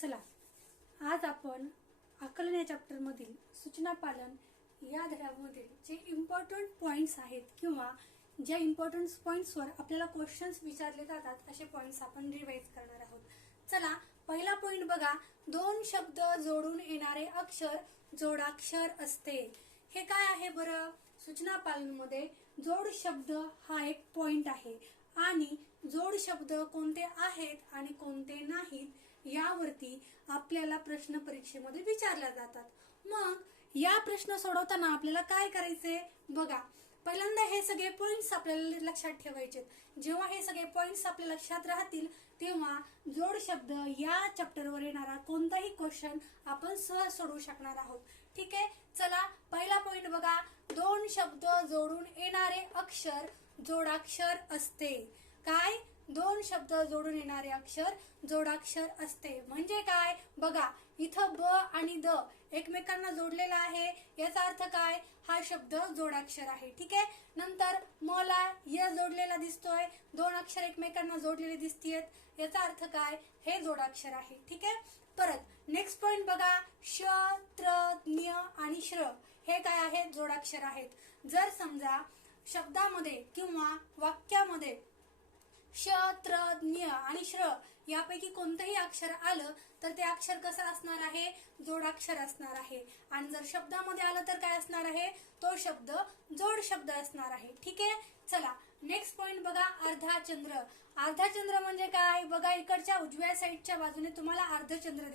चला, आज आपण आकलन या चॅप्टर मधील सूचना पालन या धड्यामध्ये जे इम्पॉर्टंट पॉइंट्स आहेत किंवा ज्या इम्पॉर्टंट पॉइंट्सवर आपल्याला क्वेश्चन्स विचारले जातात असे पॉइंट्स आपण रिवाइज करणार आहोत. चला, पहिला पॉइंट बघा, दोन शब्द जोडून येणारे अक्षर जोडाक्षर असते. हे काय आहे बरं? सूचना पालन मध्ये जोड शब्द हा एक पॉइंट आहे आणि जोड शब्द कोणते आहेत आणि कोणते नाहीत यावरती आपल्याला प्रश्न परीक्षेमध्ये विचारले जातात. मग या प्रश्न सोडवताना आपल्याला काय करायचे बघा. पहिल्यांदा हे सगळे पॉइंट्स आपल्याला लक्षात ठेवायचे. जेव्हा हे सगळे पॉइंट्स आपल्या लक्षात राहतील तेव्हा जोड शब्द या चॅप्टरवर येणारा कोणताही क्वेश्चन आपण सहज सोडवू शकणार आहोत. ठीक आहे, चला पहिला पॉइंट बघा, दोन शब्द जोडून येणारे अक्षर जोडाक्षर असते. काय? दोन शब्द जोडून येणारे अक्षर जोडाक्षर असते म्हणजे काय बघा, इथं ब आणि द एकमेकांना जोडलेला आहे याचा अर्थ काय? हा शब्द जोडाक्षर आहे. ठीक आहे, नंतर म ला य जोडलेला दिसतोय, दोन अक्षर एकमेकांना जोडलेले दिसतेत याचा अर्थ काय? हे जोडाक्षर आहे. ठीक आहे, परत नेक्स्ट पॉइंट बघा, श, त्र, ज्ञ आणि श्र हे काय आहेत? जोडाक्षर आहेत. जर समजा शब्दामध्ये किंवा वाक्यामध्ये श, त्र, ज्ञ आणि श्र यापैकी कोणतंही अक्षर आलं तर ते अक्षर कसं असणार आहे? जोडाक्षर असणार आहे. आणि जर शब्दामध्ये आलं तर काय असणार आहे? तो शब्द जोड शब्द असणार आहे. ठीक आहे, चला नेक्स्ट पॉइंट बघा, अर्धाचंद्र. अर्धाचंद्र म्हणजे काय बघा, इकडच्या उजव्या साईडच्या बाजूने तुम्हाला अर्धचंद्र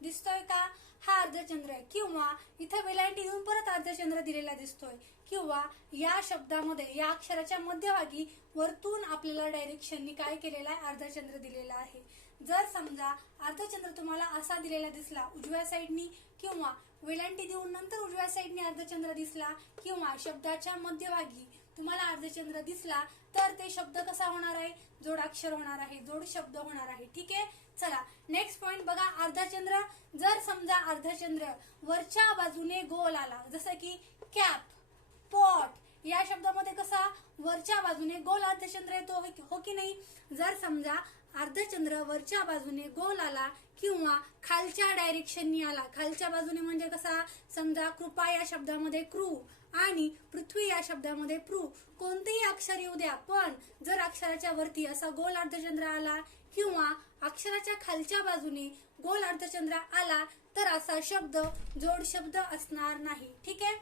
दिसतोय का? हा अर्धचंद्र आहे. किंवा इथं वेलांटी देऊन परत अर्धचंद्र दिलेला दिसतोय. किंवा या शब्दामध्ये या अक्षराच्या मध्यभागी वरतून आपल्याला डायरेक्शननी काय केलेला आहे? अर्धचंद्र दिलेला आहे. जर समजा अर्धचंद्र तुम्हाला असा दिलेला दिसला उजव्या साईडनी किंवा वेलांटी देऊन नंतर उजव्या साईडनी अर्धचंद्र दिसला किंवा शब्दाच्या मध्यभागी तुम्हाला अर्धचंद्र दिसला तर ते शब्द कसा होणार आहे? जोडाक्षर होणार आहे, जोड शब्द होणार आहे. ठीक आहे, चला नेक्स्ट पॉइंट बघा, अर्धचंद्र. जर समजा अर्धचंद्र वरच्या बाजूने गोल आला, जसं की कॅप, पॉट या शब्दामध्ये कसा वरच्या बाजूने गोल अर्धचंद्र येतो, हो की नाही? जर समजा अर्धचंद्र वरच्या बाजूने गोल आला किंवा खालच्या डायरेक्शननी आला, खालच्या बाजूने म्हणजे कसा, समजा कृपा या शब्दामध्ये कृ आणि पृथ्वी या शब्दामध्ये पृ, कोणतेही अक्षर येऊ द्या, पण जर अक्षराच्या वरती असा गोल अर्धचंद्र आला किंवा अक्षराच्या खालच्या बाजूने गोल अर्धचंद्र आला तर असा शब्द जोड शब्द असणार नाही. ठीक आहे,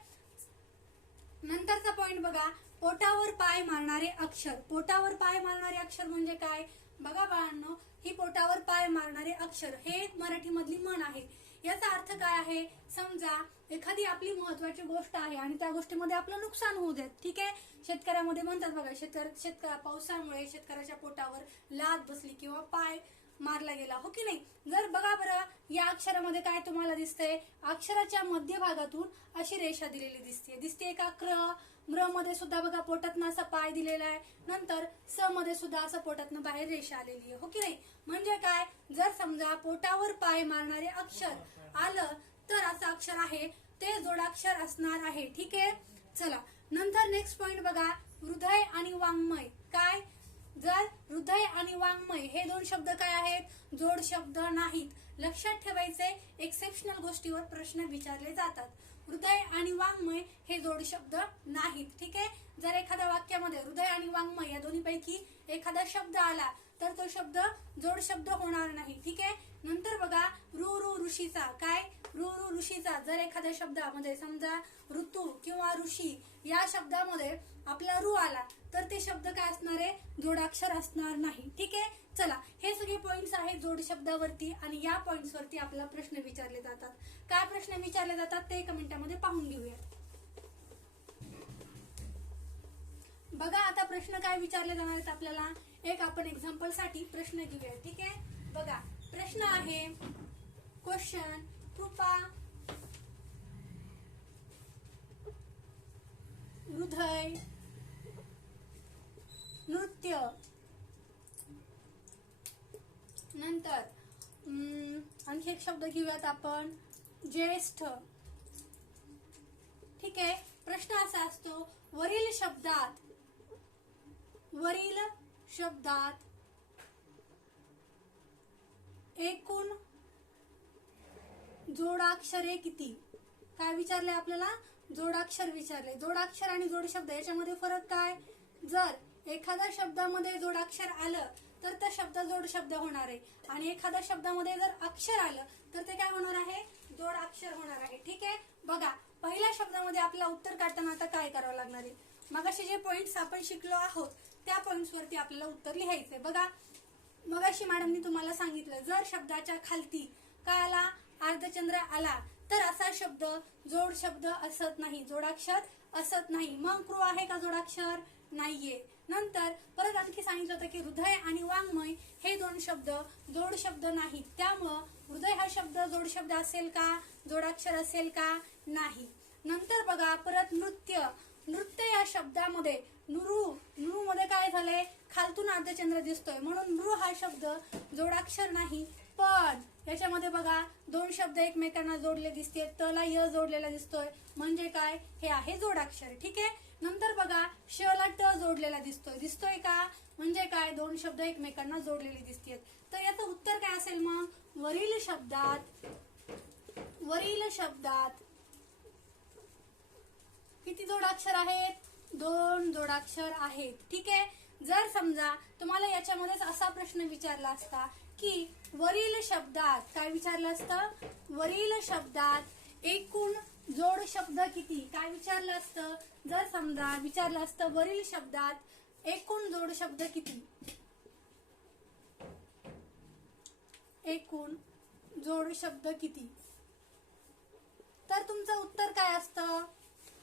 नंतरचा पॉइंट बघा, पोटावर पाय मारणारे अक्षर. पोटावर पाय मारणारे अक्षर म्हणजे काय बघा बाळांनो, ही पोटावर पाय मारणारे अक्षर हे एक मराठी मधली म्हण आहे. याचा अर्थ काय आहे? समजा एखादी आपली महत्वाची गोष्ट आहे आणि त्या गोष्टीमध्ये आपलं नुकसान होऊ देत. ठीक आहे, शेतकऱ्यामध्ये म्हणतात बघा, पावसामुळे शेतकऱ्याच्या पोटावर लाद बसली किंवा पाय मारला गेला, हो की नाही? जर बघा बरं या अक्षरामध्ये काय तुम्हाला दिसतंय? अक्षराच्या मध्यभागातून अशी रेषा दिलेली दिसते का? क्र, म्र मध्ये सुद्धा बघा पोटातनं असा पाय दिलेला आहे, नंतर स मध्ये सुद्धा असं पोटातनं बाहेर रेषा आलेली आहे, हो की नाही? म्हणजे काय? जर समजा पोटावर पाय मारणारे अक्षर आलं तर असं अक्षर आहे ते जोडाक्षर असणार आहे. ठीक आहे, चला नंतर नेक्स्ट पॉइंट बघा, हृदय आणि वाङ्मय. काय? जर हृदय आणि वाङ्मय हे दोन शब्द काय आहेत? जोड शब्द नाहीत. लक्षात ठेवायचे, एक्सेप्शनल गोष्टीवर प्रश्न विचारले जातात. हृदय आणि वाङ्मय हे जोड शब्द नाहीत. ठीक आहे, जर एखाद्या वाक्यामध्ये हृदय आणि वाङ्मय या दोन्हीपैकी एखादा शब्द आला तर तो शब्द जोड शब्द होणार नाही. ठीक आहे, नंतर बघा, रु ऋषीचा. काय? रु ऋषीचा. जर एखाद्या शब्दामध्ये समजा ऋतू किंवा ऋषी या शब्दामध्ये आपला रु आला तर ते शब्द काय असणार आहे? जोडाक्षर असणार नाही. ठीक आहे, चला हे सगळे पॉइंट्स आहेत जोड शब्दावरती आणि या पॉइंट्स वरती आपल्याला प्रश्न विचारले जातात. काय प्रश्न विचारले जातात ते एका मिनिटामध्ये पाहून घेऊया. बघा आता प्रश्न काय विचारले जाणार आहेत आपल्याला. एक आपण एक्झाम्पल साठी प्रश्न घेऊया. ठीक आहे, बघा प्रश्न आहे, क्वेश्चन, कृपा, हृदय, नृत्य, नंतर आणखी एक शब्द घेऊयात आपण, ज्येष्ठ. ठीक आहे, प्रश्न असा असतो, वरील शब्दात एकूण जोडाक्षरे किती? काय विचारले आपल्याला? जोडाक्षर विचारले. जोडाक्षर आणि जोडशब्द याच्यामध्ये फरक काय? जर एखाद्या शब्दामध्ये जोडाक्षर आलं तर त्या शब्द जोडशब्द होणार आहे आणि एखाद्या शब्दामध्ये जर अक्षर आलं तर ते काय होणार आहे? जोडाक्षर होणार आहे. ठीक आहे, बघा पहिल्या शब्दामध्ये आपल्याला उत्तर काढताना आता काय करावं लागणार आहे? मगाशी जे पॉइंट्स आपण शिकलो आहोत त्या पॉइंट्स वरती आपल्याला उत्तर लिहायचंय. बघा मगाशी मॅडमनी तुम्हाला सांगितलं, जर शब्दाच्या खालती काय आला? अर्धचंद्र आला तर असा शब्द जोड शब्द असत नाही, जोडाक्षर असत नाही. मग क्रू आहे का जोडाक्षर? नाहीये. नंतर परत आणखी सांगितलं होतं की हृदय आणि वाङ्मय हे दोन शब्द जोड शब्द नाहीत. त्यामुळं हृदय हा शब्द जोड शब्द असेल का? जोडाक्षर असेल का? नाही. नंतर बघा परत नृत्य. नृत्य या शब्दामध्ये नृ मध्ये काय झालंय? खालतून अर्धचंद्र दिसतोय म्हणून नृ हा शब्द जोडाक्षर नाही. पण याच्यामध्ये बघा दोन शब्द एकमेकांना जोडले दिसते, त ला य जोडलेला दिसतोय म्हणजे काय? हे आहे जोडाक्षर. ठीक आहे. नंतर बघा श ला ट जोडलेला दिसतोय का? म्हणजे काय? दोन शब्द एकमेकांना जोडलेले दिसतात. तर याचं उत्तर काय असेल मग? वरील शब्दात किती जोडाक्षर आहेत? 2 जोडाक्षर आहेत. ठीक आहे. जर समजा तुम्हाला याच्यामध्येच असा प्रश्न विचारला असता की वरील शब्दात काय विचारलं असतं? वरील शब्दात एकूण जोड शब्द किती? काय विचारलं असतं? जर समजा विचारलं असतं वरील शब्दात एकूण जोड शब्द किती? एकूण जोड शब्द किती? तर तुमचं उत्तर काय असतं?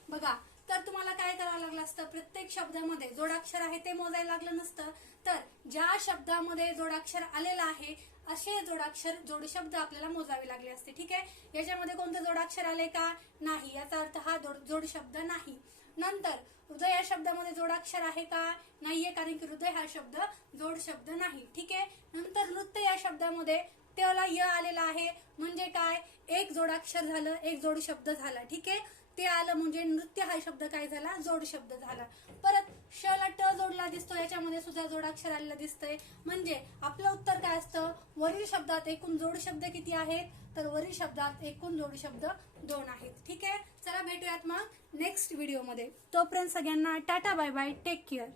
बघा तर तुम्हाला काय करावं लागलं असतं? प्रत्येक शब्दामध्ये जोडाक्षर आहे ते मोजायला लागलं नसतं, तर ज्या शब्दामध्ये जोडाक्षर आलेलं आहे असे जोडशब्द आपल्याला मोजावे लागले असते. ठीक आहे. याच्यामध्ये कोणतं जोडाक्षर आले का? नाही. याचा अर्थ हा जोडशब्द नाही. नंतर हृदय या शब्दामध्ये जोडाक्षर आहे का? नाहीये, कारण की हृदय हा शब्द जोडशब्द नाही. ठीक आहे. नंतर नृत्य या शब्दामध्ये त्याला य आलेला आहे म्हणजे काय? एक जोडाक्षर झालं, एक जोडशब्द झाला. ठीक आहे. ते आलं म्हणजे नृत्य हा शब्द काय झाला? जोडशब्द झाला. परत श ला ट जोडला दिसतो, याच्यामध्ये सुद्धा जोडाक्षर आलेलं दिसतंय म्हणजे आपलं उत्तर काय असतं? वरील शब्दात एकूण जोड शब्द किती आहेत? तर वरील शब्दात एकूण जोड शब्द 2 आहेत. ठीक आहे. चला भेटूयात मग नेक्स्ट व्हिडिओमध्ये. तोपर्यंत सगळ्यांना tata bye bye, take care.